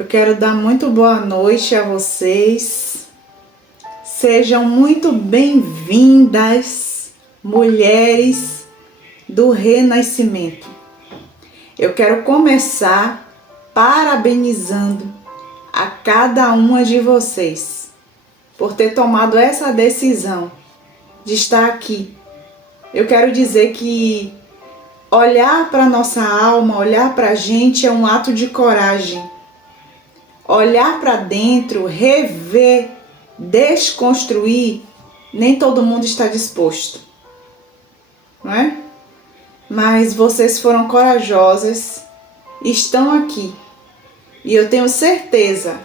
Eu quero dar muito boa noite a vocês. Sejam muito bem-vindas, mulheres do Renascimento. Eu quero começar parabenizando a cada uma de vocês por ter tomado essa decisão de estar aqui. Eu quero dizer que olhar para nossa alma, olhar para a gente é um ato de coragem. Olhar para dentro, rever, desconstruir, nem todo mundo está disposto, não é? Mas vocês foram corajosas, estão aqui. E eu tenho certeza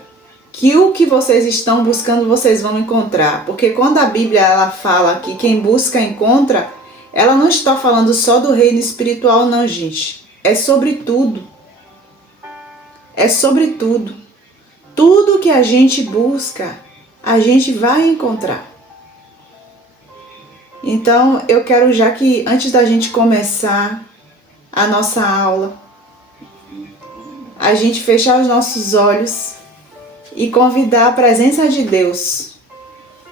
que o que vocês estão buscando, vocês vão encontrar. Porque quando a Bíblia ela fala que quem busca encontra, ela não está falando só do reino espiritual, não, gente. É sobre tudo. É sobre tudo. Tudo que a gente busca, a gente vai encontrar. Então, eu quero já que antes da gente começar a nossa aula, a gente fechar os nossos olhos e convidar a presença de Deus.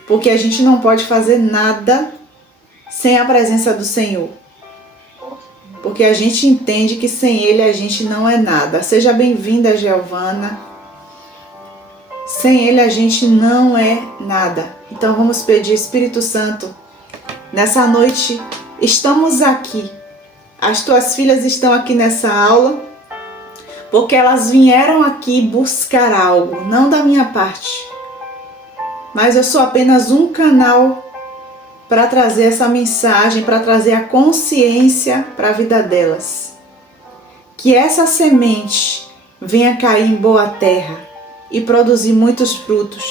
Porque a gente não pode fazer nada sem a presença do Senhor. Porque a gente entende que sem Ele a gente não é nada. Seja bem-vinda, Giovana. Sem Ele a gente não é nada. Então vamos pedir, Espírito Santo, nessa noite estamos aqui. As tuas filhas estão aqui nessa aula porque elas vieram aqui buscar algo, não da minha parte. Mas eu sou apenas um canal para trazer essa mensagem, para trazer a consciência para a vida delas. Que essa semente venha cair em boa terra e produzir muitos frutos,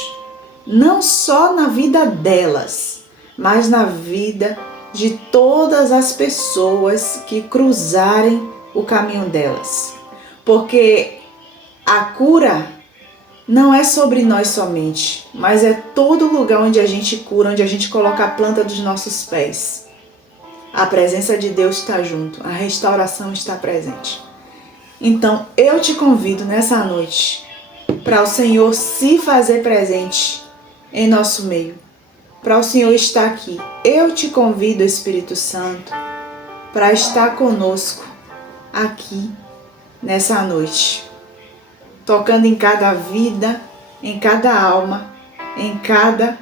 não só na vida delas, mas na vida de todas as pessoas que cruzarem o caminho delas. Porque a cura não é sobre nós somente, mas é todo lugar onde a gente cura, onde a gente coloca a planta dos nossos pés. A presença de Deus está junto, a restauração está presente. Então eu te convido nessa noite para o Senhor se fazer presente em nosso meio, para o Senhor estar aqui. Eu te convido, Espírito Santo, para estar conosco aqui nessa noite, tocando em cada vida, em cada alma, em cada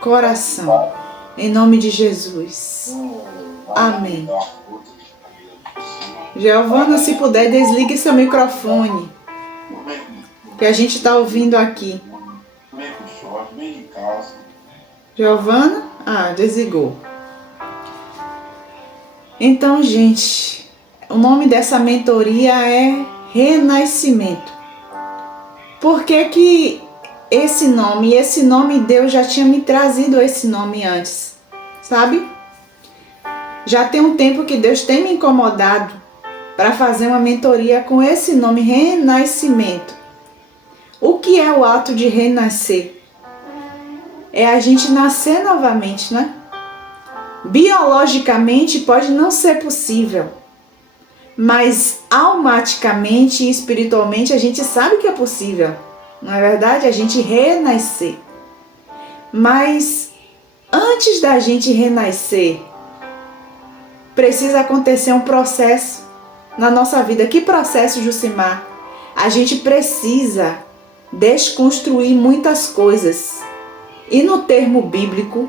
coração, em nome de Jesus. Amém. Giovana, se puder, desligue seu microfone, que a gente está ouvindo aqui. Giovana? Desligou. Então, gente, o nome dessa mentoria é Renascimento. Por que esse nome? Esse nome Deus já tinha me trazido esse nome antes, sabe? Já tem um tempo que Deus tem me incomodado para fazer uma mentoria com esse nome, Renascimento. O que é o ato de renascer? É a gente nascer novamente, né? Biologicamente pode não ser possível, mas almaticamente e espiritualmente a gente sabe que é possível, não é verdade? A gente renascer. Mas antes da gente renascer, precisa acontecer um processo na nossa vida. Que processo, Jucimar? A gente precisa desconstruir muitas coisas. E no termo bíblico,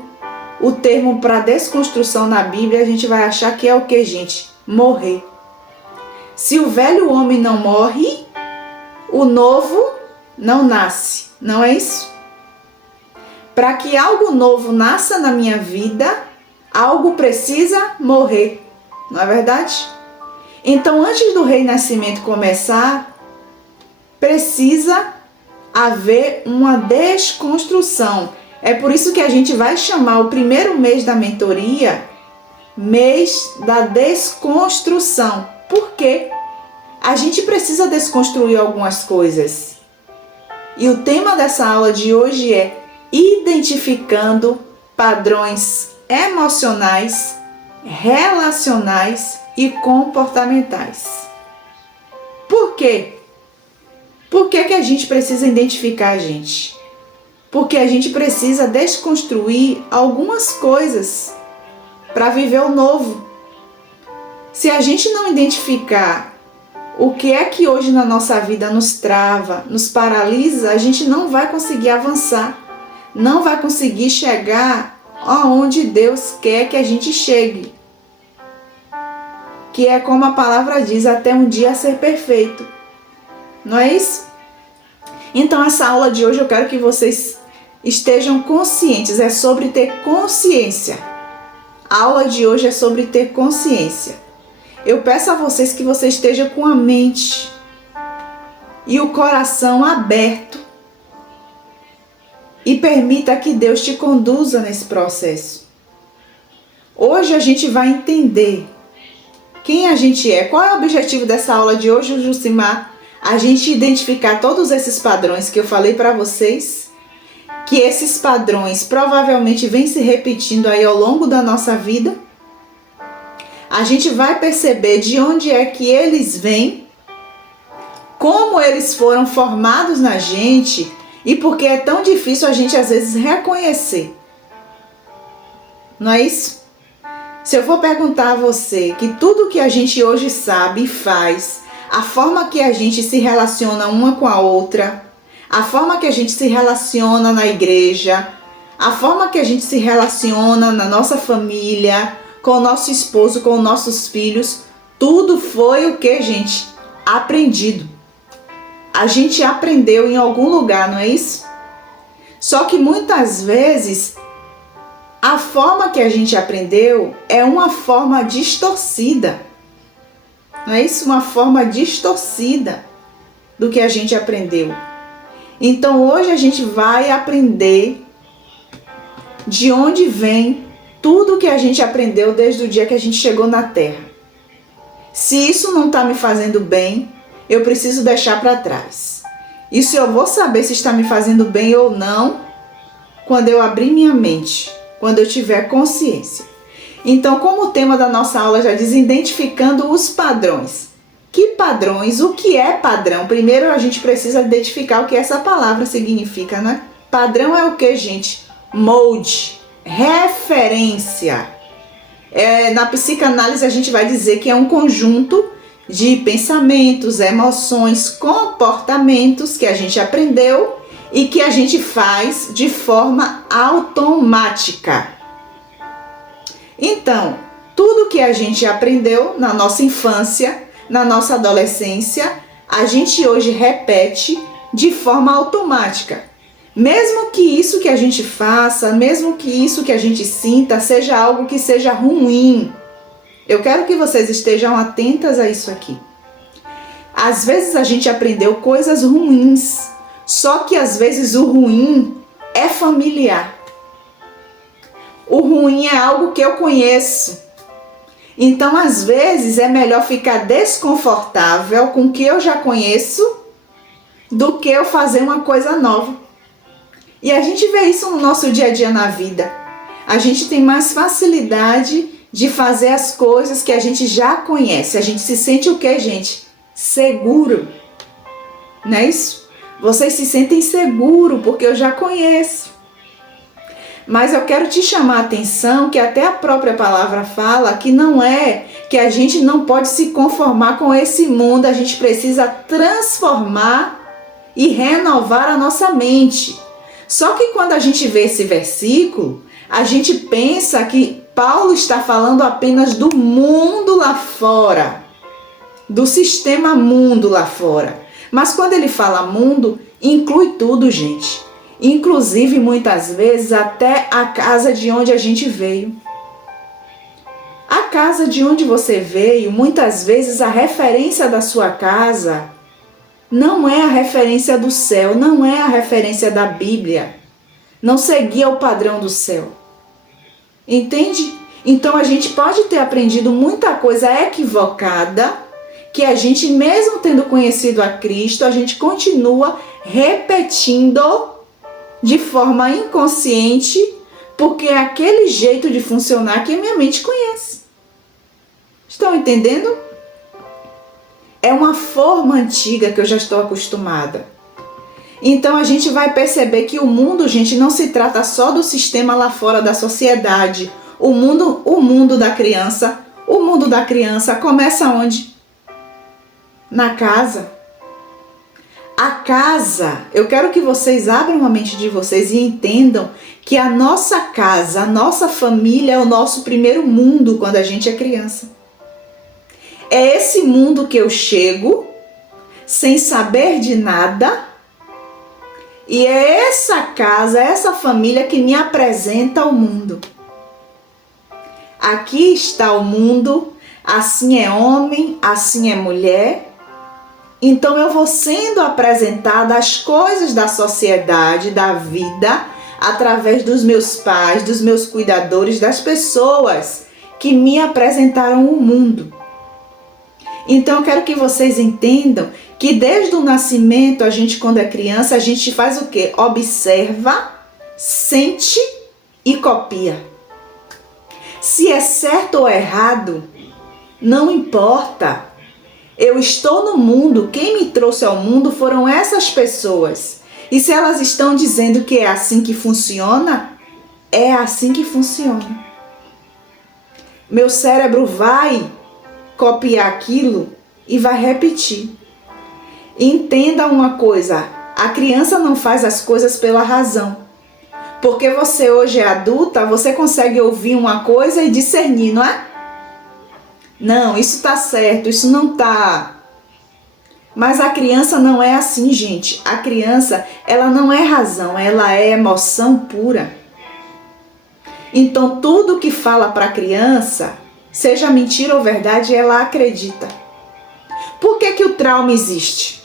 o termo para desconstrução na Bíblia, a gente vai achar que é o que, gente? Morrer. Se o velho homem não morre, o novo não nasce. Não é isso? Para que algo novo nasça na minha vida, algo precisa morrer. Não é verdade? Então, antes do renascimento começar, precisa haver uma desconstrução. É por isso que a gente vai chamar o primeiro mês da mentoria mês da desconstrução. Por quê? A gente precisa desconstruir algumas coisas. E o tema dessa aula de hoje é identificando padrões emocionais, relacionais e comportamentais. Por quê? Por que a gente precisa identificar a gente? Porque a gente precisa desconstruir algumas coisas para viver o novo. Se a gente não identificar o que é que hoje na nossa vida nos trava, nos paralisa, a gente não vai conseguir avançar, não vai conseguir chegar aonde Deus quer que a gente chegue. Que é como a palavra diz, até um dia ser perfeito. Não é isso? Então essa aula de hoje eu quero que vocês estejam conscientes, é sobre ter consciência. A aula de hoje é sobre ter consciência. Eu peço a vocês que você esteja com a mente e o coração aberto e permita que Deus te conduza nesse processo. Hoje a gente vai entender quem a gente é. Qual é o objetivo dessa aula de hoje, Jucimar? A gente identificar todos esses padrões que eu falei para vocês, que esses padrões provavelmente vêm se repetindo aí ao longo da nossa vida. A gente vai perceber de onde é que eles vêm, como eles foram formados na gente e por que é tão difícil a gente às vezes reconhecer. Não é isso? Se eu for perguntar a você que tudo que a gente hoje sabe e faz, a forma que a gente se relaciona uma com a outra, a forma que a gente se relaciona na igreja, a forma que a gente se relaciona na nossa família, com o nosso esposo, com os nossos filhos, tudo foi o que, gente? Aprendido. A gente aprendeu em algum lugar, não é isso? Só que muitas vezes a forma que a gente aprendeu é uma forma distorcida. Não é isso? Uma forma distorcida do que a gente aprendeu. Então hoje a gente vai aprender de onde vem tudo que a gente aprendeu desde o dia que a gente chegou na Terra. Se isso não está me fazendo bem, eu preciso deixar para trás. Isso eu vou saber se está me fazendo bem ou não quando eu abrir minha mente, quando eu tiver consciência. Então, como o tema da nossa aula já diz, identificando os padrões. Que padrões? O que é padrão? Primeiro a gente precisa identificar o que essa palavra significa, né? Padrão é o que, gente? Molde, referência. Na psicanálise a gente vai dizer que é um conjunto de pensamentos, emoções, comportamentos que a gente aprendeu e que a gente faz de forma automática. Então, tudo que a gente aprendeu na nossa infância, na nossa adolescência, a gente hoje repete de forma automática. Mesmo que isso que a gente faça, mesmo que isso que a gente sinta, seja algo que seja ruim. Eu quero que vocês estejam atentas a isso aqui. Às vezes a gente aprendeu coisas ruins, só que às vezes o ruim é familiar. O ruim é algo que eu conheço. Então, às vezes, é melhor ficar desconfortável com o que eu já conheço do que eu fazer uma coisa nova. E a gente vê isso no nosso dia a dia na vida. A gente tem mais facilidade de fazer as coisas que a gente já conhece. A gente se sente o quê, gente? Seguro. Não é isso? Vocês se sentem seguro porque eu já conheço. Mas eu quero te chamar a atenção que até a própria palavra fala que não é que a gente não pode se conformar com esse mundo, a gente precisa transformar e renovar a nossa mente. Só que quando a gente vê esse versículo, a gente pensa que Paulo está falando apenas do mundo lá fora, do sistema mundo lá fora. Mas quando ele fala mundo, inclui tudo, gente. Inclusive, muitas vezes, até a casa de onde a gente veio. A casa de onde você veio, muitas vezes a referência da sua casa não é a referência do céu, não é a referência da Bíblia. Não seguia o padrão do céu. Entende? Então a gente pode ter aprendido muita coisa equivocada, que a gente, mesmo tendo conhecido a Cristo, a gente continua repetindo de forma inconsciente, porque é aquele jeito de funcionar que a minha mente conhece. Estão entendendo? É uma forma antiga que eu já estou acostumada. Então a gente vai perceber que o mundo, gente, não se trata só do sistema lá fora da sociedade. O mundo da criança. O mundo da criança começa onde? Na casa. A casa, eu quero que vocês abram a mente de vocês e entendam que a nossa casa, a nossa família é o nosso primeiro mundo quando a gente é criança. É esse mundo que eu chego sem saber de nada e é essa casa, essa família que me apresenta ao mundo. Aqui está o mundo, assim é homem, assim é mulher. Então eu vou sendo apresentada às coisas da sociedade, da vida, através dos meus pais, dos meus cuidadores, das pessoas que me apresentaram o mundo. Então eu quero que vocês entendam que desde o nascimento, a gente quando é criança, a gente faz o quê? Observa, sente e copia. Se é certo ou errado, não importa. Eu estou no mundo, quem me trouxe ao mundo foram essas pessoas. E se elas estão dizendo que é assim que funciona, é assim que funciona. Meu cérebro vai copiar aquilo e vai repetir. Entenda uma coisa, a criança não faz as coisas pela razão. Porque você hoje é adulta, você consegue ouvir uma coisa e discernir, não é? Não, isso tá certo, isso não tá. Mas a criança não é assim, gente. A criança, ela não é razão, ela é emoção pura. Então, tudo que fala para a criança, seja mentira ou verdade, ela acredita. Por que o trauma existe?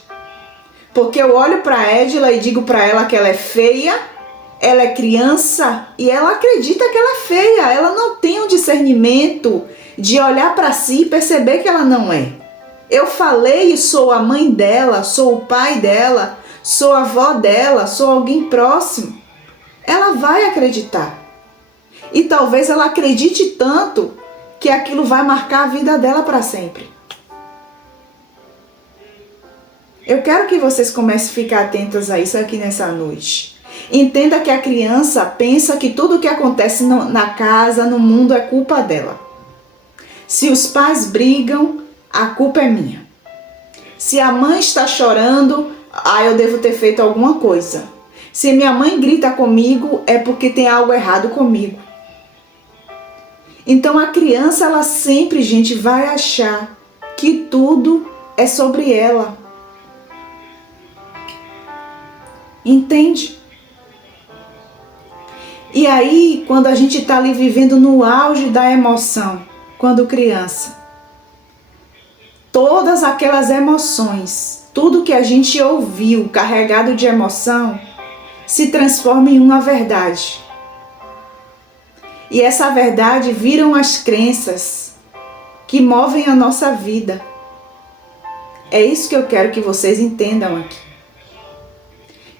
Porque eu olho para a Edila e digo para ela que ela é feia, ela é criança e ela acredita que ela é feia. Ela não tem um discernimento de olhar para si e perceber que ela não é. Eu falei e sou a mãe dela, sou o pai dela, sou a avó dela, sou alguém próximo. Ela vai acreditar. E talvez ela acredite tanto que aquilo vai marcar a vida dela para sempre. Eu quero que vocês comecem a ficar atentas a isso aqui nessa noite. Entenda que a criança pensa que tudo que acontece na casa, no mundo, é culpa dela. Se os pais brigam, a culpa é minha. Se a mãe está chorando, eu devo ter feito alguma coisa. Se minha mãe grita comigo, é porque tem algo errado comigo. Então a criança, ela sempre, gente, vai achar que tudo é sobre ela. Entende? E aí, quando a gente está ali vivendo no auge da emoção, quando criança, todas aquelas emoções, tudo que a gente ouviu carregado de emoção, se transforma em uma verdade. E essa verdade viram as crenças que movem a nossa vida. É isso que eu quero que vocês entendam aqui.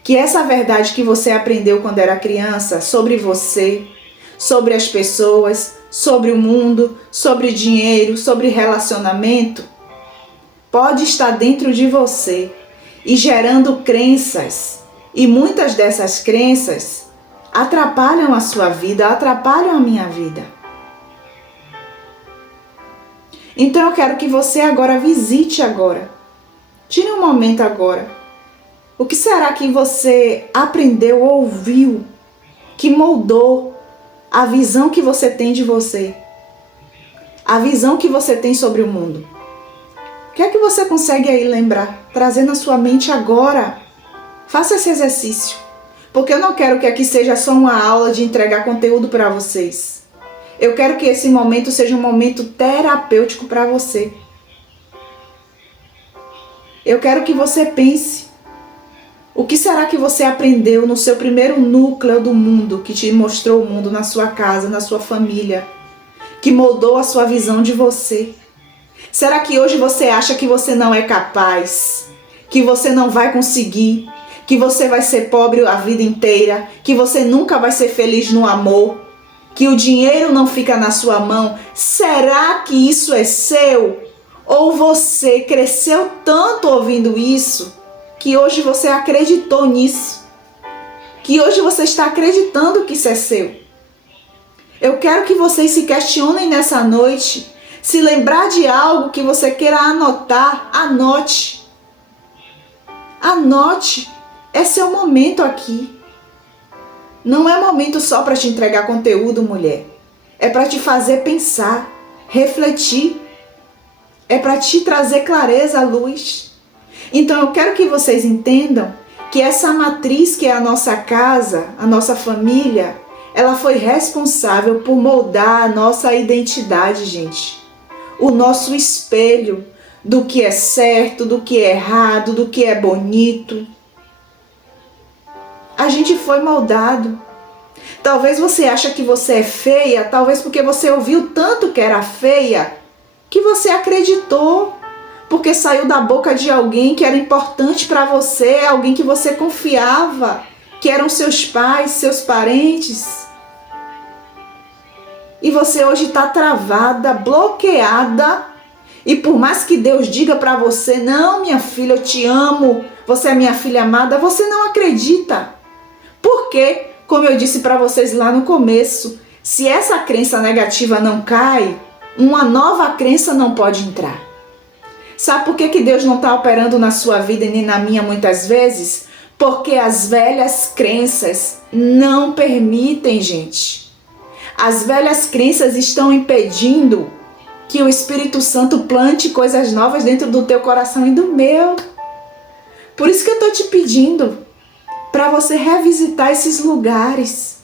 Que essa verdade que você aprendeu quando era criança sobre você, sobre as pessoas, sobre o mundo, sobre dinheiro, sobre relacionamento, pode estar dentro de você e gerando crenças. E muitas dessas crenças atrapalham a sua vida, atrapalham a minha vida. Então eu quero que você agora visite agora. Tire um momento agora. O que será que você aprendeu, ouviu, que moldou a visão que você tem de você? A visão que você tem sobre o mundo? O que é que você consegue aí lembrar? Trazer na sua mente agora. Faça esse exercício. Porque eu não quero que aqui seja só uma aula de entregar conteúdo para vocês. Eu quero que esse momento seja um momento terapêutico para você. Eu quero que você pense. O que será que você aprendeu no seu primeiro núcleo do mundo, que te mostrou o mundo na sua casa, na sua família, que moldou a sua visão de você? Será que hoje você acha que você não é capaz, que você não vai conseguir, que você vai ser pobre a vida inteira, que você nunca vai ser feliz no amor, que o dinheiro não fica na sua mão? Será que isso é seu? Ou você cresceu tanto ouvindo isso, que hoje você acreditou nisso, que hoje você está acreditando que isso é seu. Eu quero que vocês se questionem nessa noite. Se lembrar de algo que você queira anotar, anote. Anote. Esse é o momento aqui. Não é momento só para te entregar conteúdo, mulher. É para te fazer pensar, refletir. É para te trazer clareza à luz. Então eu quero que vocês entendam que essa matriz que é a nossa casa, a nossa família, ela foi responsável por moldar a nossa identidade, gente. O nosso espelho do que é certo, do que é errado, do que é bonito. A gente foi moldado. Talvez você ache que você é feia, talvez porque você ouviu tanto que era feia, que você acreditou, porque saiu da boca de alguém que era importante para você, alguém que você confiava, que eram seus pais, seus parentes. E você hoje está travada, bloqueada, e por mais que Deus diga para você, não, minha filha, eu te amo, você é minha filha amada, você não acredita. Porque, como eu disse para vocês lá no começo, se essa crença negativa não cai, uma nova crença não pode entrar. Sabe por que Deus não está operando na sua vida e nem na minha muitas vezes? Porque as velhas crenças não permitem, gente. As velhas crenças estão impedindo que o Espírito Santo plante coisas novas dentro do teu coração e do meu. Por isso que eu estou te pedindo para você revisitar esses lugares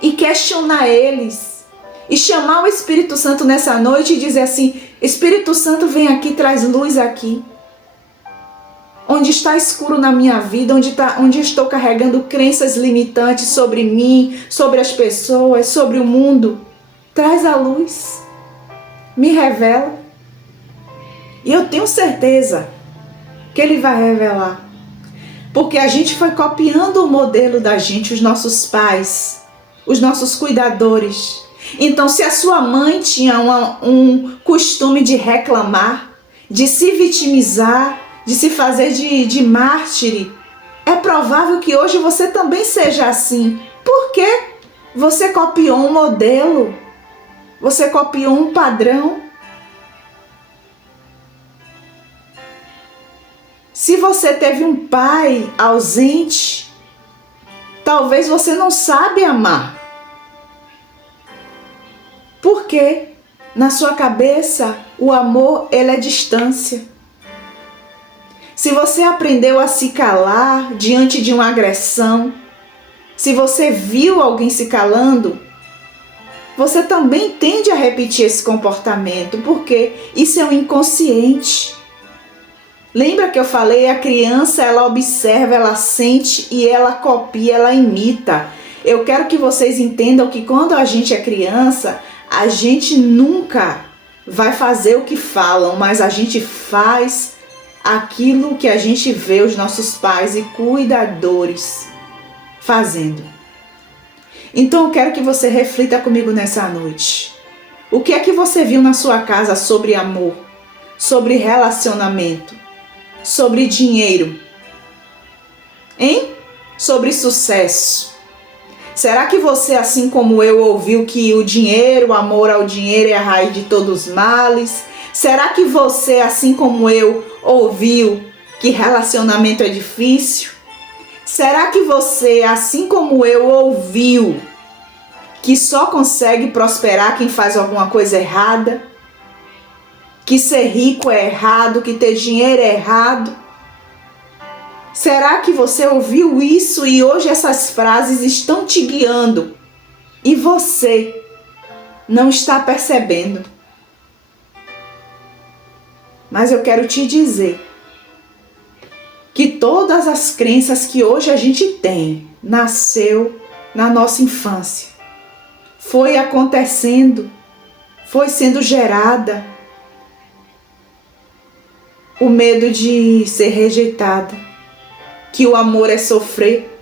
e questionar eles. E chamar o Espírito Santo nessa noite e dizer assim, Espírito Santo, vem aqui, traz luz aqui. Onde está escuro na minha vida, onde estou carregando crenças limitantes sobre mim, sobre as pessoas, sobre o mundo. Traz a luz. Me revela. E eu tenho certeza que Ele vai revelar. Porque a gente foi copiando o modelo da gente, os nossos pais, os nossos cuidadores. Então, se a sua mãe tinha um costume de reclamar, de se vitimizar, de se fazer de mártire, é provável que hoje você também seja assim. Por quê? Você copiou um modelo, você copiou um padrão. Se você teve um pai ausente, talvez você não sabe amar. Porque na sua cabeça o amor, ele é distância. Se você aprendeu a se calar diante de uma agressão, se você viu alguém se calando, você também tende a repetir esse comportamento, porque isso é um inconsciente. Lembra que eu falei, a criança, ela observa, ela sente e ela copia, ela imita. Eu quero que vocês entendam que quando a gente é criança, a gente nunca vai fazer o que falam, mas a gente faz aquilo que a gente vê os nossos pais e cuidadores fazendo. Então eu quero que você reflita comigo nessa noite. O que é que você viu na sua casa sobre amor, sobre relacionamento, sobre dinheiro, hein? Sobre sucesso. Será que você, assim como eu, ouviu que o dinheiro, o amor ao dinheiro é a raiz de todos os males? Será que você, assim como eu, ouviu que relacionamento é difícil? Será que você, assim como eu, ouviu que só consegue prosperar quem faz alguma coisa errada? Que ser rico é errado, que ter dinheiro é errado? Será que você ouviu isso e hoje essas frases estão te guiando e você não está percebendo? Mas eu quero te dizer que todas as crenças que hoje a gente tem nasceu na nossa infância. Foi acontecendo, foi sendo gerada. O medo de ser rejeitada, que o amor é sofrer.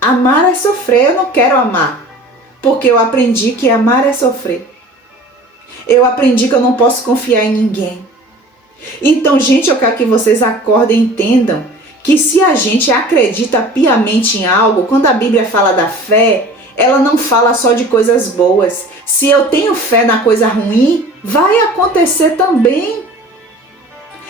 Amar é sofrer, eu não quero amar, porque eu aprendi que amar é sofrer. Eu aprendi que eu não posso confiar em ninguém. Então, gente, eu quero que vocês acordem e entendam que se a gente acredita piamente em algo, quando a Bíblia fala da fé, ela não fala só de coisas boas. Se eu tenho fé na coisa ruim, vai acontecer também.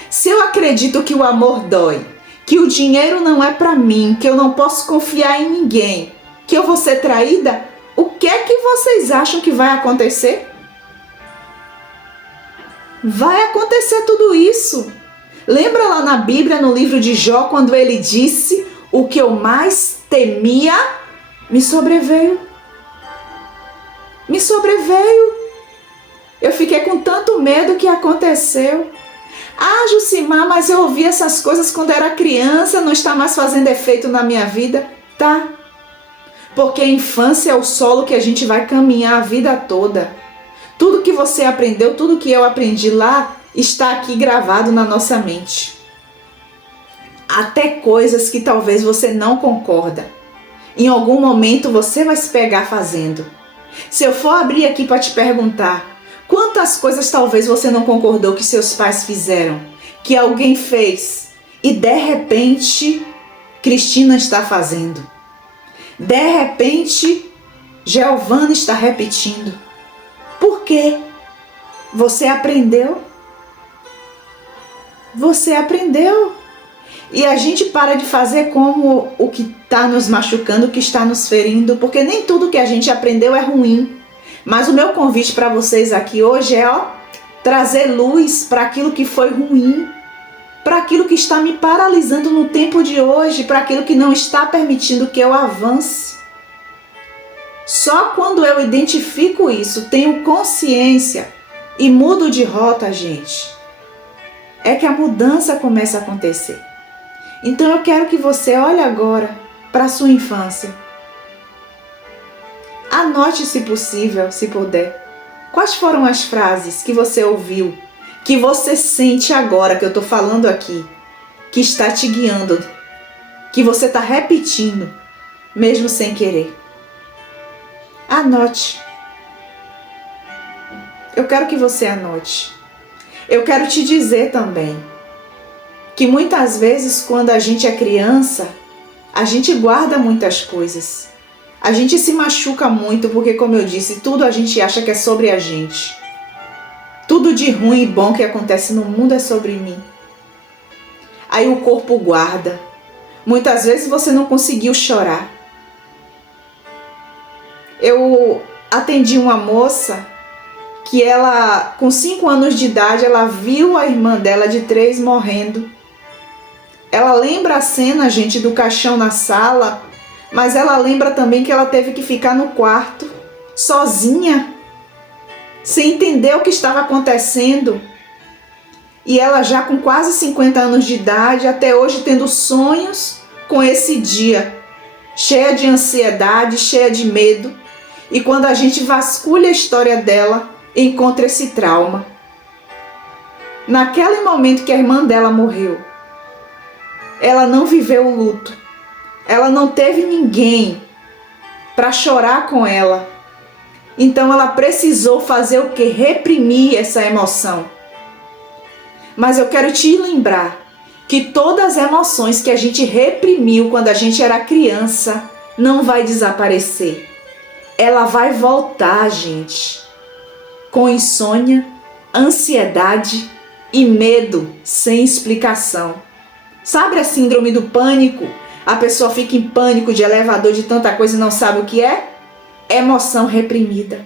Se eu acredito que o amor dói, que o dinheiro não é para mim, que eu não posso confiar em ninguém, que eu vou ser traída, o que é que vocês acham que vai acontecer? Vai acontecer tudo isso. Lembra lá na Bíblia, no livro de Jó, quando ele disse: o que eu mais temia me sobreveio. Me sobreveio. Eu fiquei com tanto medo que aconteceu. Ah, Jucimar, mas eu ouvi essas coisas quando era criança, não está mais fazendo efeito na minha vida. Tá. Porque a infância é o solo que a gente vai caminhar a vida toda. Tudo que você aprendeu, tudo que eu aprendi lá, está aqui gravado na nossa mente. Até coisas que talvez você não concorda. Em algum momento você vai se pegar fazendo. Se eu for abrir aqui para te perguntar, quantas coisas talvez você não concordou que seus pais fizeram, que alguém fez, e de repente Cristina está fazendo. De repente Giovana está repetindo. Por quê? Você aprendeu. Você aprendeu. E a gente para de fazer como o que está nos machucando, o que está nos ferindo, porque nem tudo que a gente aprendeu é ruim. Mas o meu convite para vocês aqui hoje é trazer luz para aquilo que foi ruim, para aquilo que está me paralisando no tempo de hoje, para aquilo que não está permitindo que eu avance. Só quando eu identifico isso, tenho consciência e mudo de rota, gente, é que a mudança começa a acontecer. Então eu quero que você olhe agora para a sua infância. Anote, se possível, se puder, quais foram as frases que você ouviu, que você sente agora que eu estou falando aqui, que está te guiando, que você está repetindo, mesmo sem querer. Anote. Eu quero que você anote. Eu quero te dizer também que muitas vezes quando a gente é criança, a gente guarda muitas coisas. A gente se machuca muito porque, como eu disse, tudo a gente acha que é sobre a gente. Tudo de ruim e bom que acontece no mundo é sobre mim. Aí o corpo guarda. Muitas vezes você não conseguiu chorar. Eu atendi uma moça que ela, com 5 anos de idade, ela viu a irmã dela de 3 morrendo. Ela lembra a cena, gente, do caixão na sala, mas ela lembra também que ela teve que ficar no quarto, sozinha, sem entender o que estava acontecendo. E ela já com quase 50 anos de idade, até hoje tendo sonhos com esse dia, cheia de ansiedade, cheia de medo. E quando a gente vasculha a história dela, encontra esse trauma. Naquele momento que a irmã dela morreu, ela não viveu o luto. Ela não teve ninguém para chorar com ela. Então ela precisou fazer o quê? Reprimir essa emoção. Mas eu quero te lembrar que todas as emoções que a gente reprimiu quando a gente era criança não vai desaparecer. Ela vai voltar, gente, com insônia, ansiedade e medo sem explicação. Sabe a síndrome do pânico? A pessoa fica em pânico de elevador, de tanta coisa e não sabe o que é? Emoção reprimida.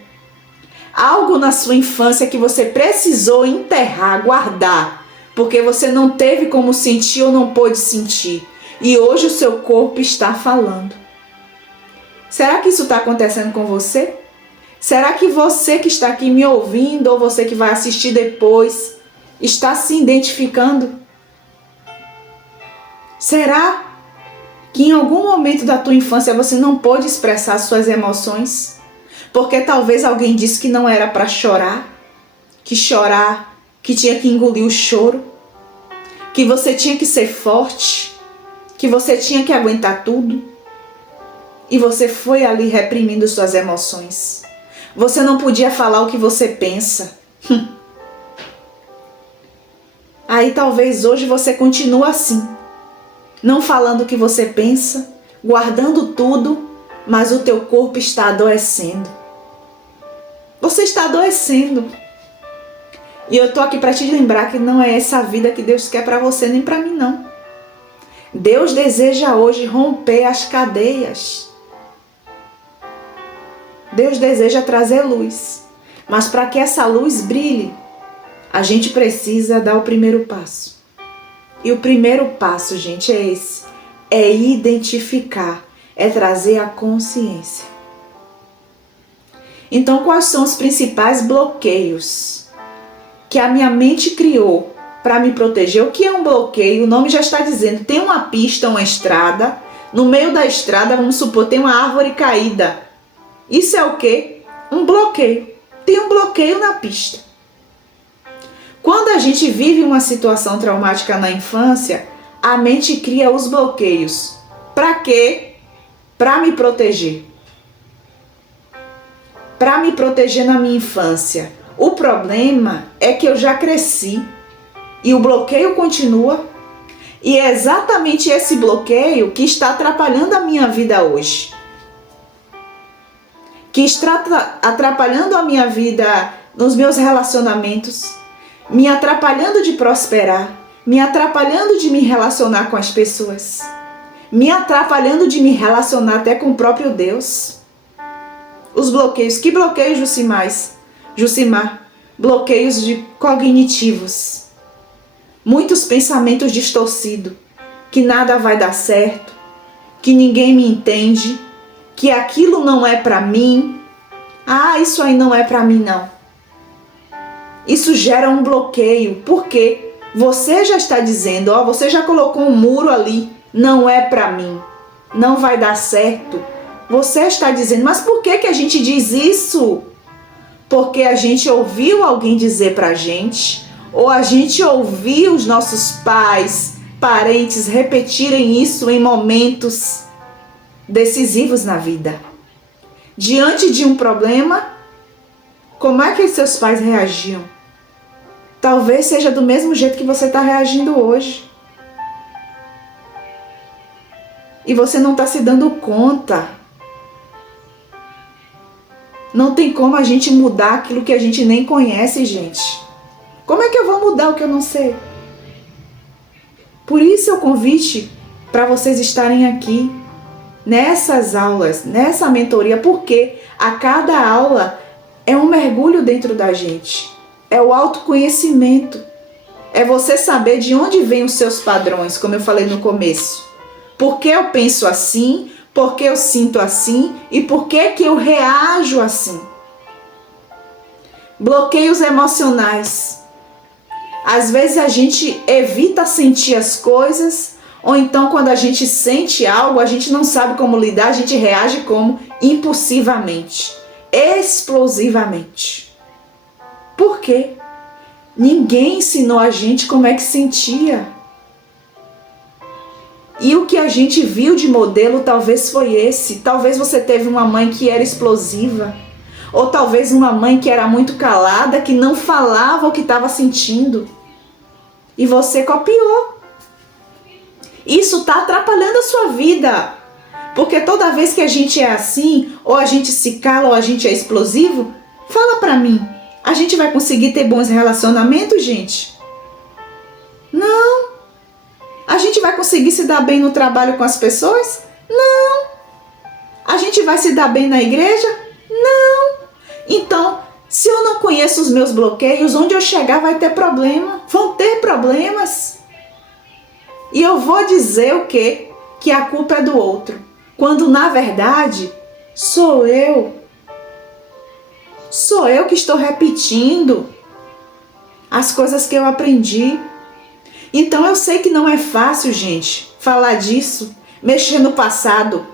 Algo na sua infância que você precisou enterrar, guardar, porque você não teve como sentir ou não pôde sentir. E hoje o seu corpo está falando. Será que isso está acontecendo com você? Será que você que está aqui me ouvindo ou você que vai assistir depois está se identificando? Será que em algum momento da tua infância você não pôde expressar suas emoções? Porque talvez alguém disse que não era para chorar, que tinha que engolir o choro, que você tinha que ser forte, que você tinha que aguentar tudo. E você foi ali reprimindo suas emoções. Você não podia falar o que você pensa. Aí talvez hoje você continue assim, não falando o que você pensa, guardando tudo, mas o teu corpo está adoecendo. Você está adoecendo. E eu tô aqui para te lembrar que não é essa vida que Deus quer para você nem para mim não. Deus deseja hoje romper as cadeias. Deus deseja trazer luz. Mas para que essa luz brilhe, a gente precisa dar o primeiro passo. E o primeiro passo, gente, é esse. É identificar, é trazer a consciência. Então, quais são os principais bloqueios que a minha mente criou para me proteger? O que é um bloqueio? O nome já está dizendo, tem uma pista, uma estrada. No meio da estrada, vamos supor, tem uma árvore caída. Isso é o quê? Um bloqueio. Tem um bloqueio na pista. Quando a gente vive uma situação traumática na infância, a mente cria os bloqueios. Para quê? Para me proteger. Para me proteger na minha infância. O problema é que eu já cresci e o bloqueio continua. E é exatamente esse bloqueio que está atrapalhando a minha vida hoje. Que está atrapalhando a minha vida nos meus relacionamentos, me atrapalhando de prosperar, me atrapalhando de me relacionar com as pessoas, me atrapalhando de me relacionar até com o próprio Deus. Os bloqueios, que bloqueios, Jucimar? Bloqueios cognitivos, muitos pensamentos distorcidos, que nada vai dar certo, que ninguém me entende, que aquilo não é para mim. Ah, isso aí não é para mim não. Isso gera um bloqueio, porque você já está dizendo, você já colocou um muro ali, não é para mim, não vai dar certo. Você está dizendo, mas por que a gente diz isso? Porque a gente ouviu alguém dizer pra gente, ou a gente ouviu os nossos pais, parentes repetirem isso em momentos decisivos na vida. Diante de um problema, como é que seus pais reagiam? Talvez seja do mesmo jeito que você está reagindo hoje. E você não está se dando conta. Não tem como a gente mudar aquilo que a gente nem conhece, gente. Como é que eu vou mudar o que eu não sei? Por isso é o convite para vocês estarem aqui nessas aulas, nessa mentoria, porque a cada aula é um mergulho dentro da gente. É o autoconhecimento. É você saber de onde vêm os seus padrões, como eu falei no começo. Por que eu penso assim? Por que eu sinto assim? E por que eu reajo assim? Bloqueios emocionais. Às vezes a gente evita sentir as coisas, ou então quando a gente sente algo, a gente não sabe como lidar, a gente reage como impulsivamente, explosivamente. Por quê? Ninguém ensinou a gente como é que sentia. E o que a gente viu de modelo talvez foi esse. Talvez você teve uma mãe que era explosiva. Ou talvez uma mãe que era muito calada, que não falava o que estava sentindo. E você copiou. Isso está atrapalhando a sua vida. Porque toda vez que a gente é assim, ou a gente se cala, ou a gente é explosivo, fala pra mim. A gente vai conseguir ter bons relacionamentos, gente? Não. A gente vai conseguir se dar bem no trabalho com as pessoas? Não. A gente vai se dar bem na igreja? Não. Então, se eu não conheço os meus bloqueios, onde eu chegar vai ter problema. Vão ter problemas. E eu vou dizer o quê? Que a culpa é do outro. Quando, na verdade, sou eu. Sou eu que estou repetindo as coisas que eu aprendi. Então eu sei que não é fácil, gente, falar disso, mexer no passado.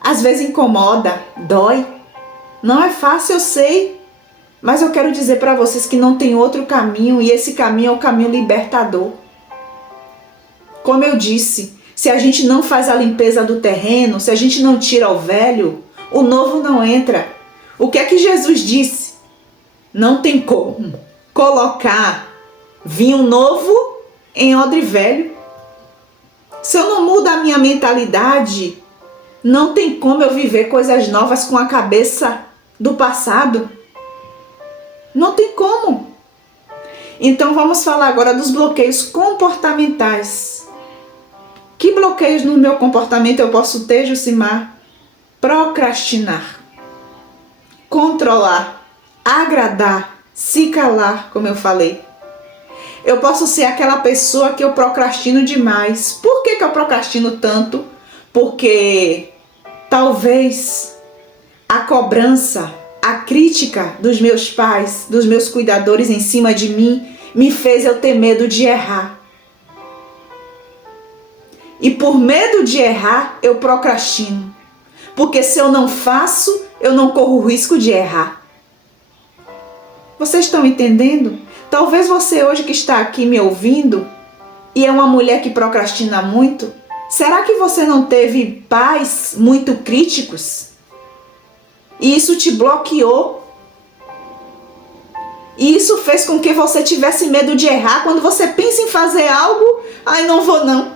Às vezes incomoda, dói. Não é fácil, eu sei. Mas eu quero dizer para vocês que não tem outro caminho, e esse caminho é o caminho libertador. Como eu disse, se a gente não faz a limpeza do terreno, se a gente não tira o velho, o novo não entra. O que é que Jesus disse? Não tem como colocar vinho novo em odre velho. Se eu não mudo a minha mentalidade, não tem como eu viver coisas novas com a cabeça do passado. Não tem como. Então vamos falar agora dos bloqueios comportamentais. Que bloqueios no meu comportamento eu posso ter, Jucimar? Procrastinar, controlar, agradar, se calar, como eu falei. Eu posso ser aquela pessoa que eu procrastino demais. Por que eu procrastino tanto? Porque talvez a cobrança, a crítica dos meus pais, dos meus cuidadores em cima de mim, me fez eu ter medo de errar. E por medo de errar, eu procrastino. Porque se eu não faço, eu não corro o risco de errar. Vocês estão entendendo? Talvez você hoje que está aqui me ouvindo e é uma mulher que procrastina muito, será que você não teve pais muito críticos? E isso te bloqueou? E isso fez com que você tivesse medo de errar quando você pensa em fazer algo? Ai, não vou não.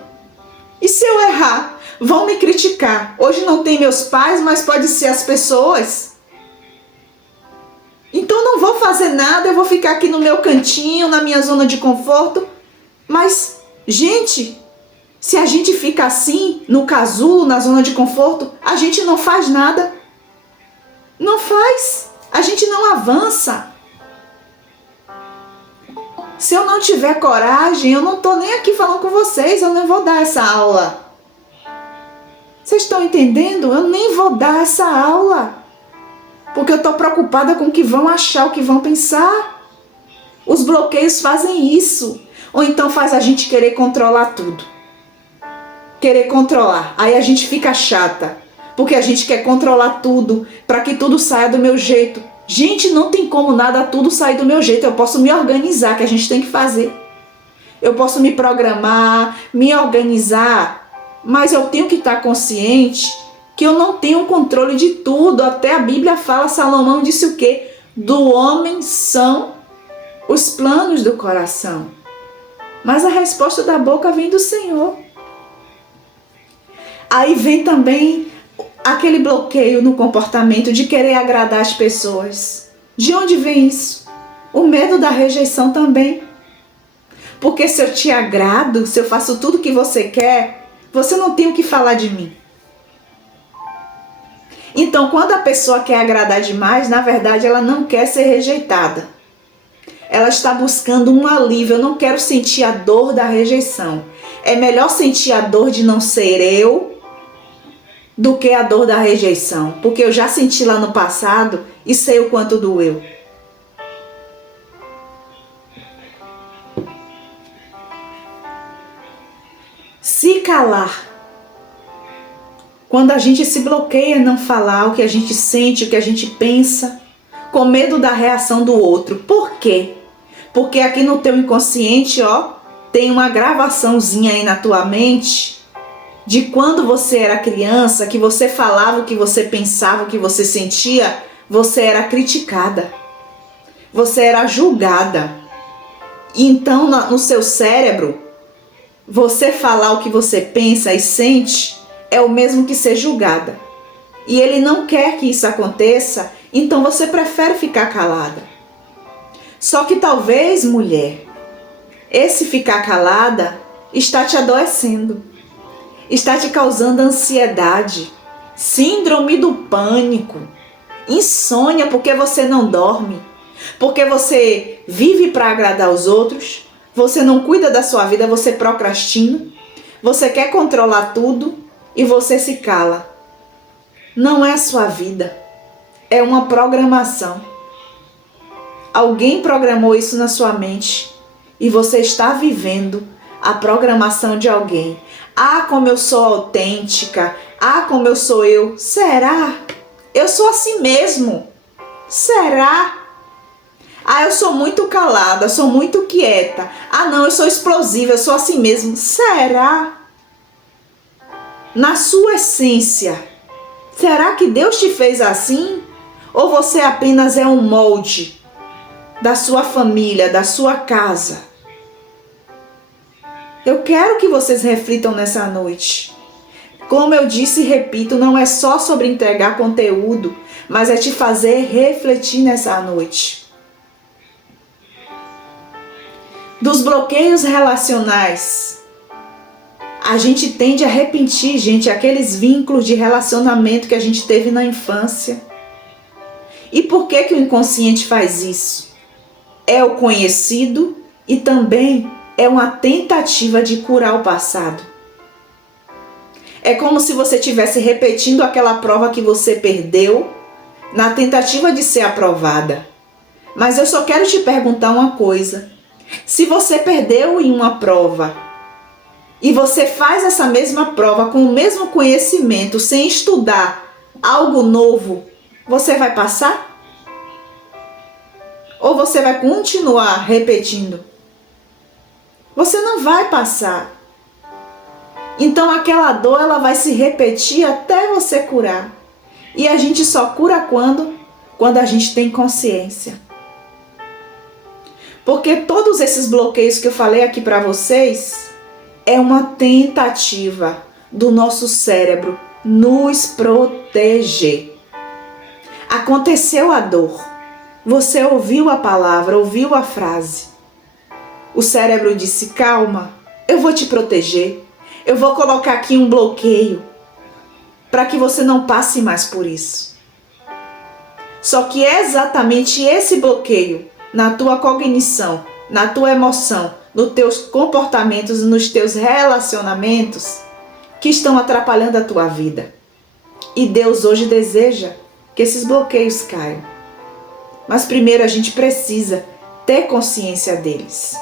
E se eu errar? Vão me criticar. Hoje não tem meus pais, mas pode ser as pessoas. Então não vou fazer nada, eu vou ficar aqui no meu cantinho, na minha zona de conforto. Mas, gente, se a gente fica assim, no casulo, na zona de conforto, a gente não faz nada. Não faz. A gente não avança. Se eu não tiver coragem, eu não estou nem aqui falando com vocês, eu não vou dar essa aula. Vocês estão entendendo? Eu nem vou dar essa aula. Porque eu estou preocupada com o que vão achar, o que vão pensar. Os bloqueios fazem isso. Ou então faz a gente querer controlar tudo. Querer controlar. Aí a gente fica chata. Porque a gente quer controlar tudo. Para que tudo saia do meu jeito. Gente, não tem como nada tudo sair do meu jeito. Eu posso me organizar, que a gente tem que fazer. Eu posso me programar, me organizar. Mas eu tenho que estar consciente que eu não tenho controle de tudo. Até a Bíblia fala, Salomão disse o quê? Do homem são os planos do coração. Mas a resposta da boca vem do Senhor. Aí vem também aquele bloqueio no comportamento de querer agradar as pessoas. De onde vem isso? O medo da rejeição também. Porque se eu te agrado, se eu faço tudo o que você quer, você não tem o que falar de mim. Então, quando a pessoa quer agradar demais, na verdade ela não quer ser rejeitada. Ela está buscando um alívio. Eu não quero sentir a dor da rejeição. É melhor sentir a dor de não ser eu do que a dor da rejeição. Porque eu já senti lá no passado e sei o quanto doeu. Se calar. Quando a gente se bloqueia em não falar o que a gente sente, o que a gente pensa, com medo da reação do outro. Por quê? Porque aqui no teu inconsciente, ó, tem uma gravaçãozinha aí na tua mente de quando você era criança, que você falava o que você pensava, o que você sentia, você era criticada. Você era julgada. Então, no seu cérebro, você falar o que você pensa e sente é o mesmo que ser julgada. E ele não quer que isso aconteça, então você prefere ficar calada. Só que talvez, mulher, esse ficar calada está te adoecendo. Está te causando ansiedade, síndrome do pânico, insônia porque você não dorme, porque você vive para agradar os outros, você não cuida da sua vida, você procrastina, você quer controlar tudo e você se cala. Não é a sua vida, é uma programação. Alguém programou isso na sua mente e você está vivendo a programação de alguém. Ah, como eu sou autêntica. Ah, como eu sou eu. Será? Eu sou assim mesmo. Será? Ah, eu sou muito calada, sou muito quieta. Ah, não, eu sou explosiva, eu sou assim mesmo. Será? Na sua essência, será que Deus te fez assim? Ou você apenas é um molde da sua família, da sua casa? Eu quero que vocês reflitam nessa noite. Como eu disse e repito, não é só sobre entregar conteúdo, mas é te fazer refletir nessa noite. Dos bloqueios relacionais, a gente tende a repetir, gente, aqueles vínculos de relacionamento que a gente teve na infância. E por que que o inconsciente faz isso? É o conhecido e também é uma tentativa de curar o passado. É como se você estivesse repetindo aquela prova que você perdeu na tentativa de ser aprovada. Mas eu só quero te perguntar uma coisa. Se você perdeu em uma prova e você faz essa mesma prova com o mesmo conhecimento, sem estudar algo novo, você vai passar? Ou você vai continuar repetindo? Você não vai passar. Então aquela dor ela vai se repetir até você curar. E a gente só cura quando? Quando a gente tem consciência. Porque todos esses bloqueios que eu falei aqui para vocês é uma tentativa do nosso cérebro nos proteger. Aconteceu a dor. Você ouviu a palavra, ouviu a frase. O cérebro disse: calma, eu vou te proteger. Eu vou colocar aqui um bloqueio para que você não passe mais por isso. Só que é exatamente esse bloqueio na tua cognição, na tua emoção, nos teus comportamentos e nos teus relacionamentos que estão atrapalhando a tua vida. E Deus hoje deseja que esses bloqueios caiam. Mas primeiro a gente precisa ter consciência deles.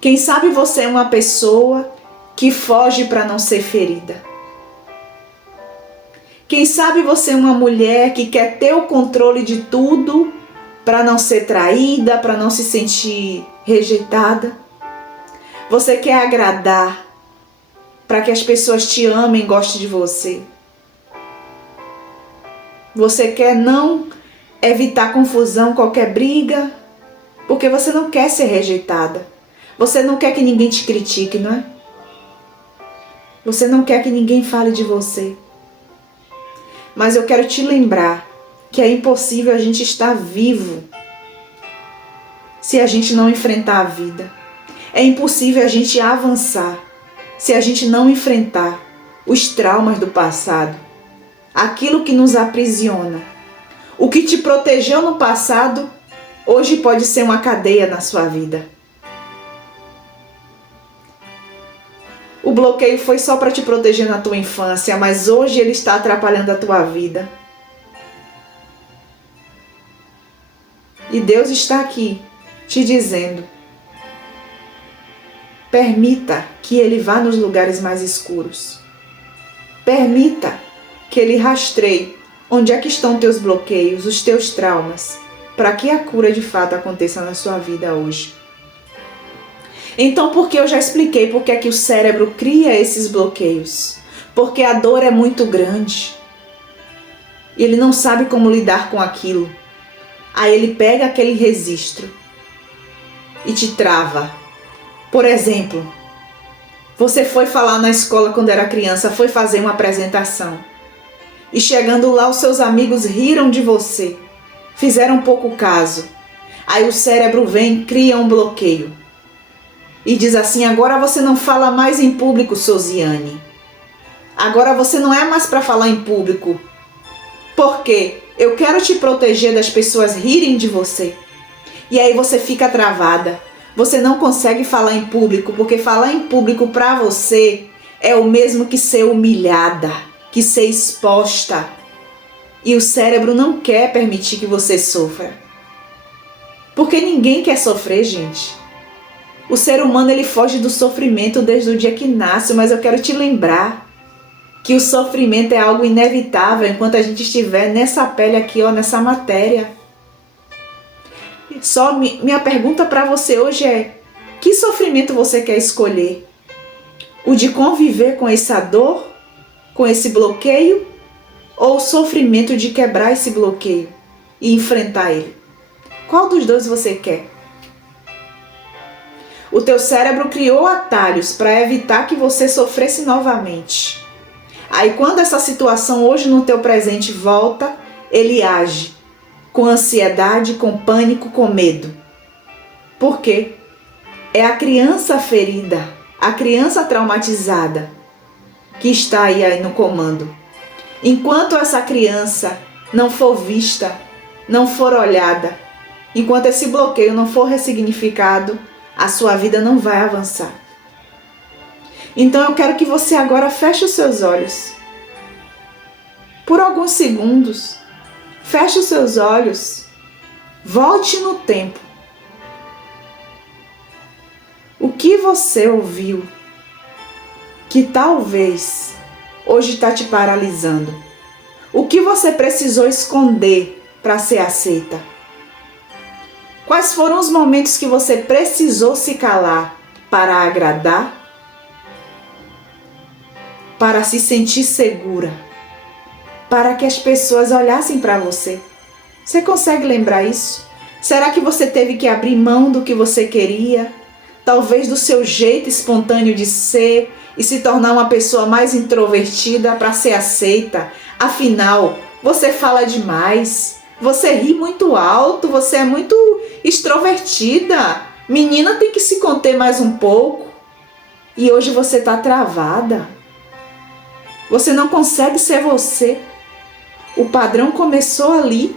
Quem sabe você é uma pessoa que foge para não ser ferida. Quem sabe você é uma mulher que quer ter o controle de tudo para não ser traída, para não se sentir rejeitada. Você quer agradar para que as pessoas te amem e gostem de você. Você quer não evitar confusão, qualquer briga, porque você não quer ser rejeitada. Você não quer que ninguém te critique, não é? Você não quer que ninguém fale de você. Mas eu quero te lembrar que é impossível a gente estar vivo se a gente não enfrentar a vida. É impossível a gente avançar se a gente não enfrentar os traumas do passado, aquilo que nos aprisiona. O que te protegeu no passado, hoje pode ser uma cadeia na sua vida. O bloqueio foi só para te proteger na tua infância, mas hoje ele está atrapalhando a tua vida. E Deus está aqui te dizendo: permita que Ele vá nos lugares mais escuros. Permita que Ele rastreie onde é que estão teus bloqueios, os teus traumas, para que a cura de fato aconteça na sua vida hoje. Então, porque eu já expliquei porque é que o cérebro cria esses bloqueios. Porque a dor é muito grande. E ele não sabe como lidar com aquilo. Aí ele pega aquele registro e te trava. Por exemplo, você foi falar na escola quando era criança, foi fazer uma apresentação. E chegando lá, os seus amigos riram de você. Fizeram pouco caso. Aí o cérebro vem e cria um bloqueio. E diz assim: agora você não fala mais em público, Sosiane. Agora você não é mais para falar em público. Por quê? Eu quero te proteger das pessoas rirem de você. E aí você fica travada. Você não consegue falar em público, porque falar em público para você é o mesmo que ser humilhada, que ser exposta. E o cérebro não quer permitir que você sofra. Porque ninguém quer sofrer, gente. O ser humano ele foge do sofrimento desde o dia que nasce, mas eu quero te lembrar que o sofrimento é algo inevitável enquanto a gente estiver nessa pele aqui, ó, nessa matéria. Só minha pergunta para você hoje é: que sofrimento você quer escolher? O de conviver com essa dor, com esse bloqueio, ou o sofrimento de quebrar esse bloqueio e enfrentar ele? Qual dos dois você quer? O teu cérebro criou atalhos para evitar que você sofresse novamente. Aí quando essa situação hoje no teu presente volta, ele age com ansiedade, com pânico, com medo. Por quê? É a criança ferida, a criança traumatizada que está aí no comando. Enquanto essa criança não for vista, não for olhada, enquanto esse bloqueio não for ressignificado, a sua vida não vai avançar. Então eu quero que você agora feche os seus olhos. Por alguns segundos, feche os seus olhos, volte no tempo. O que você ouviu que talvez hoje está te paralisando? O que você precisou esconder para ser aceita? Quais foram os momentos que você precisou se calar para agradar? Para se sentir segura? Para que as pessoas olhassem para você? Você consegue lembrar isso? Será que você teve que abrir mão do que você queria? Talvez do seu jeito espontâneo de ser e se tornar uma pessoa mais introvertida para ser aceita. Afinal, você fala demais, você ri muito alto, você é muito extrovertida. Menina tem que se conter mais um pouco. E hoje você está travada. Você não consegue ser você. O padrão começou ali.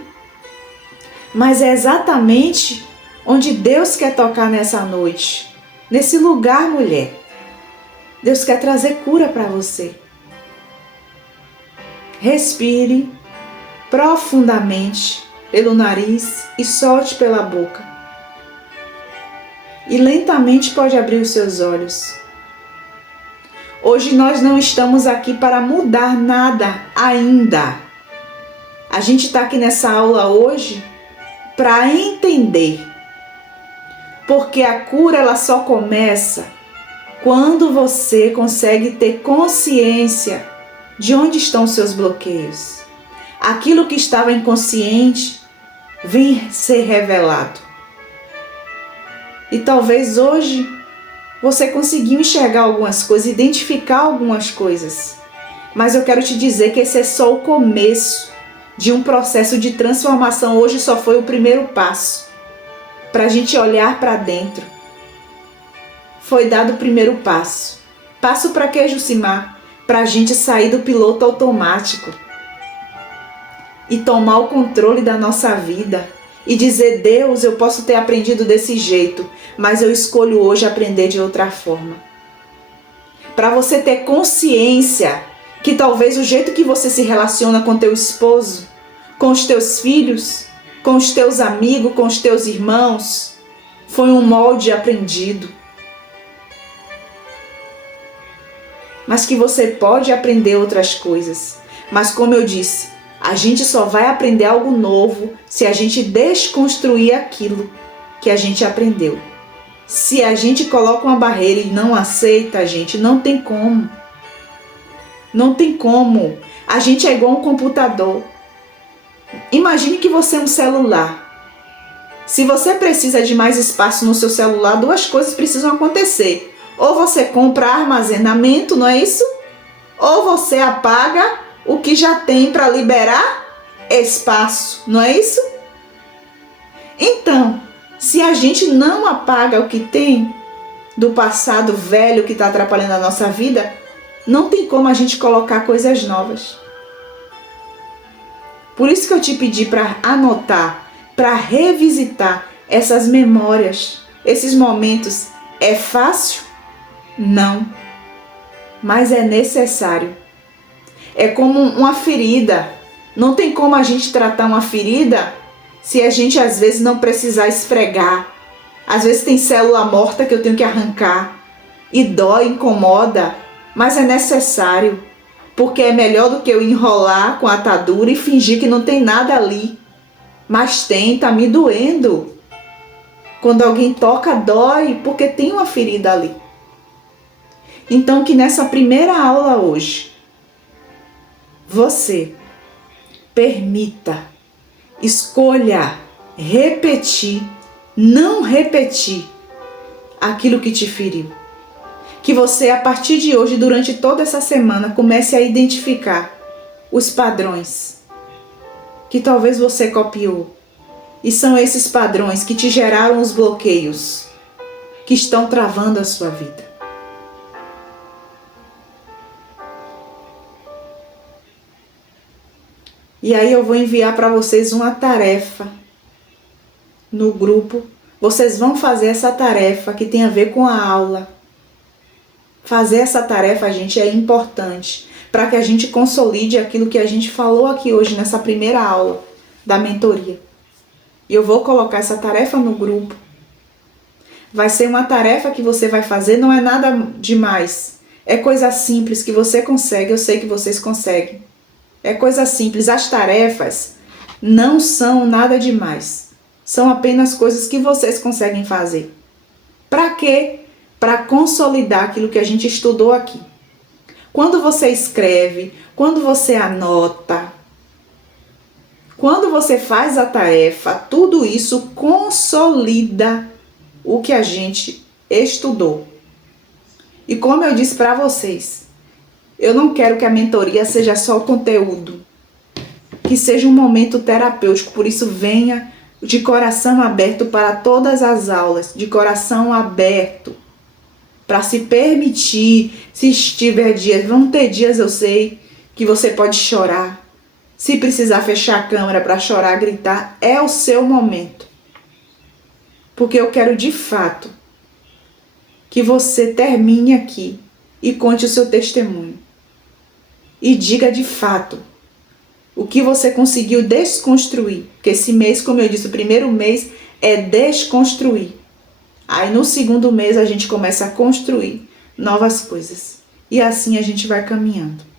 Mas é exatamente onde Deus quer tocar nessa noite. Nesse lugar, mulher. Deus quer trazer cura para você. Respire profundamente pelo nariz e solte pela boca. E lentamente pode abrir os seus olhos. Hoje nós não estamos aqui para mudar nada ainda. A gente está aqui nessa aula hoje para entender. Porque a cura ela só começa quando você consegue ter consciência de onde estão os seus bloqueios. Aquilo que estava inconsciente vem ser revelado. E talvez hoje você conseguiu enxergar algumas coisas, identificar algumas coisas. Mas eu quero te dizer que esse é só o começo de um processo de transformação. Hoje só foi o primeiro passo para a gente olhar para dentro. Foi dado o primeiro passo. Passo para quê, Jucimar? Para a gente sair do piloto automático e tomar o controle da nossa vida e dizer: Deus, eu posso ter aprendido desse jeito, mas eu escolho hoje aprender de outra forma. Para você ter consciência que talvez o jeito que você se relaciona com teu esposo, com os teus filhos, com os teus amigos, com os teus irmãos, foi um molde aprendido. Mas que você pode aprender outras coisas. Mas como eu disse, a gente só vai aprender algo novo se a gente desconstruir aquilo que a gente aprendeu. Se a gente coloca uma barreira e não aceita, a gente não tem como. Não tem como. A gente é igual um computador. Imagine que você é um celular. Se você precisa de mais espaço no seu celular, duas coisas precisam acontecer. Ou você compra armazenamento, não é isso? Ou você apaga o que já tem para liberar espaço, não é isso? Então, se a gente não apaga o que tem do passado velho que está atrapalhando a nossa vida, não tem como a gente colocar coisas novas. Por isso que eu te pedi para anotar, para revisitar essas memórias, esses momentos. É fácil? Não. Mas é necessário. É como uma ferida. Não tem como a gente tratar uma ferida se a gente às vezes não precisar esfregar. Às vezes tem célula morta que eu tenho que arrancar. E dói, incomoda, mas é necessário. Porque é melhor do que eu enrolar com a atadura e fingir que não tem nada ali. Mas tem, tá me doendo. Quando alguém toca, dói, porque tem uma ferida ali. Então que nessa primeira aula hoje, você permita, escolha repetir, não repetir aquilo que te feriu. Que você, a partir de hoje, durante toda essa semana, comece a identificar os padrões que talvez você copiou. E são esses padrões que te geraram os bloqueios que estão travando a sua vida. E aí eu vou enviar para vocês uma tarefa no grupo. Vocês vão fazer essa tarefa que tem a ver com a aula. Fazer essa tarefa, gente, é importante para que a gente consolide aquilo que a gente falou aqui hoje nessa primeira aula da mentoria. E eu vou colocar essa tarefa no grupo. Vai ser uma tarefa que você vai fazer, não é nada demais. É coisa simples que você consegue, eu sei que vocês conseguem. É coisa simples. As tarefas não são nada demais. São apenas coisas que vocês conseguem fazer. Para quê? Para consolidar aquilo que a gente estudou aqui. Quando você escreve, quando você anota, quando você faz a tarefa, tudo isso consolida o que a gente estudou. E como eu disse para vocês, eu não quero que a mentoria seja só o conteúdo, que seja um momento terapêutico, por isso venha de coração aberto para todas as aulas, de coração aberto, para se permitir, se estiver dias, vão ter dias, eu sei, que você pode chorar. Se precisar fechar a câmera para chorar, gritar, é o seu momento. Porque eu quero de fato que você termine aqui e conte o seu testemunho. E diga de fato o que você conseguiu desconstruir. Porque esse mês, como eu disse, o primeiro mês é desconstruir. Aí no segundo mês a gente começa a construir novas coisas. E assim a gente vai caminhando.